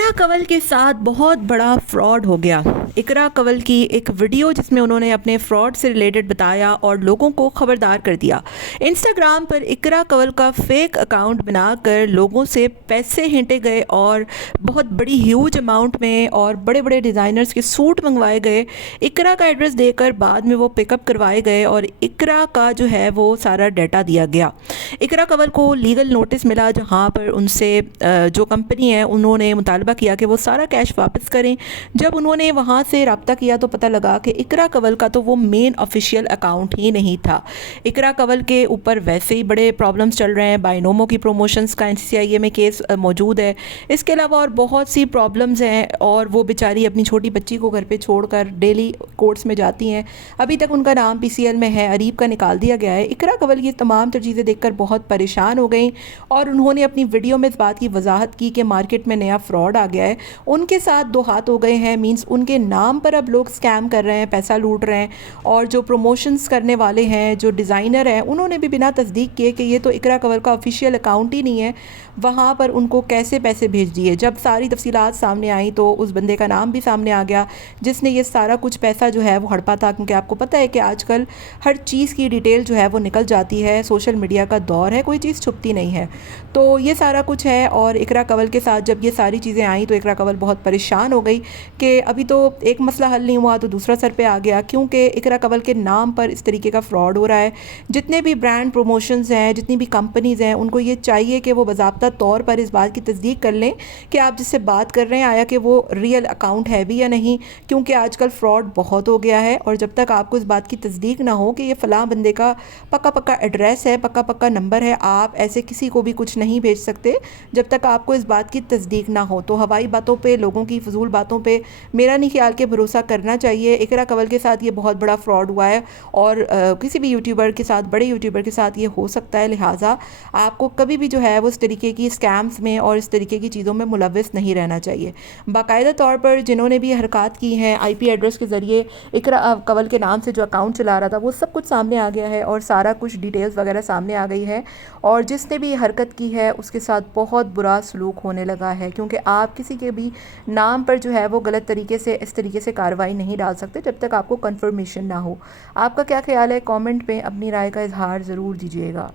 इकरा कंवल के साथ बहुत बड़ा फ्रॉड हो गया। इकरा कंवल की एक वीडियो जिसमें उन्होंने अपने फ्रॉड से रिलेटेड बताया और लोगों को खबरदार कर दिया। इंस्टाग्राम पर इकरा कंवल का फेक अकाउंट बनाकर लोगों से पैसे हेंटे गए और बहुत बड़ी ह्यूज अमाउंट में और बड़े बड़े डिज़ाइनर्स के सूट मंगवाए गए। इकरा का एड्रेस देकर बाद में वो पिकअप करवाए गए और इकरा का जो है वो सारा डाटा दिया गया। इकरा कंवल को लीगल नोटिस मिला जहाँ पर उनसे जो कंपनी है उन्होंने मुतालबा किया कि वो सारा कैश वापस करें। जब उन्होंने वहाँ से रब्ता किया तो पता लगा कि इकरा कंवल का तो वो मेन ऑफिशियल अकाउंट ही नहीं था। इकरा कंवल के ऊपर वैसे ही बड़े प्रॉब्लम्स चल रहे हैं। बाइनोमो की प्रमोशंस का एनसीसीआईए में केस मौजूद है। इसके अलावा और बहुत सी प्रॉब्लम्स हैं और वो बेचारी अपनी छोटी बच्ची को घर पे छोड़कर डेली कोर्ट्स में जाती हैं। अभी तक उनका नाम पीसीएल में है, अरीब का निकाल दिया गया है। इकरा कंवल ये तमाम चीज़ें देखकर बहुत परेशान हो गई और उन्होंने अपनी वीडियो में इस बात की वजाहत की कि मार्केट में नया फ्रॉड आ गया है। उनके साथ दो हाथ हो गए हैं, मींस उनके नाम पर अब लोग स्कैम कर रहे हैं, पैसा लूट रहे हैं। और जो प्रमोशंस करने वाले हैं, जो डिज़ाइनर हैं, उन्होंने भी बिना तस्दीक किए कि ये तो इकरा कंवल का ऑफिशियल अकाउंट ही नहीं है, वहाँ पर उनको कैसे पैसे भेज दिए। जब सारी तफसीलात सामने आई तो उस बंदे का नाम भी सामने आ गया जिसने ये सारा कुछ पैसा जो है वो हड़पा था। क्योंकि आपको पता है कि आजकल हर चीज़ की डिटेल जो है वो निकल जाती है, सोशल मीडिया का दौर है, कोई चीज़ छुपती नहीं है। तो ये सारा कुछ है और इकरा कंवल के साथ जब ये सारी चीज़ें आई तो इकरा कंवल बहुत परेशान हो गई कि अभी तो एक मसला हल नहीं हुआ तो दूसरा सर पे आ गया, क्योंकि इकरा कंवल के नाम पर इस तरीके का फ्रॉड हो रहा है। जितने भी ब्रांड प्रमोशंस हैं, जितनी भी कंपनीज़ हैं, उनको ये चाहिए कि वो बाज़ाब्ता तौर पर इस बात की तस्दीक कर लें कि आप जिससे बात कर रहे हैं आया कि वो रियल अकाउंट है भी या नहीं, क्योंकि आजकल फ्रॉड बहुत हो गया है। और जब तक आपको इस बात की तस्दीक ना हो कि ये फ़लाँ बंदे का पक्का पक्का एड्रेस है, पक्का पक्का नंबर है, आप ऐसे किसी को भी कुछ नहीं भेज सकते जब तक आपको इस बात की तस्दीक ना हो। तो हवाई बातों पे, लोगों की फजूल बातों पे मेरा नहीं ख्याल के भरोसा करना चाहिए। इकरा कंवल के साथ ये बहुत बड़ा फ्रॉड हुआ है और किसी भी यूट्यूबर के साथ, बड़े यूट्यूबर के साथ ये हो सकता है। लिहाजा आपको कभी भी जो है वो इस तरीके की स्कैम्स में और इस तरीके की चीज़ों में मुलव्वस नहीं रहना चाहिए। बाकायदा तौर पर जिन्होंने भी हरकत की हैं आईपी एड्रेस के ज़रिए इकरा कंवल के नाम से जो अकाउंट चला रहा था वो सब कुछ सामने आ गया है और सारा कुछ डिटेल्स वगैरह सामने आ गई है। और जिसने भी हरकत की है उसके साथ बहुत बुरा सलूक होने लगा है, क्योंकि आप किसी के भी नाम पर जो है वो गलत तरीके से इस तरीके से कार्रवाई नहीं डाल सकते जब तक आपको कंफर्मेशन ना हो। आपका क्या ख्याल है? कमेंट में अपनी राय का इजहार ज़रूर दीजिएगा।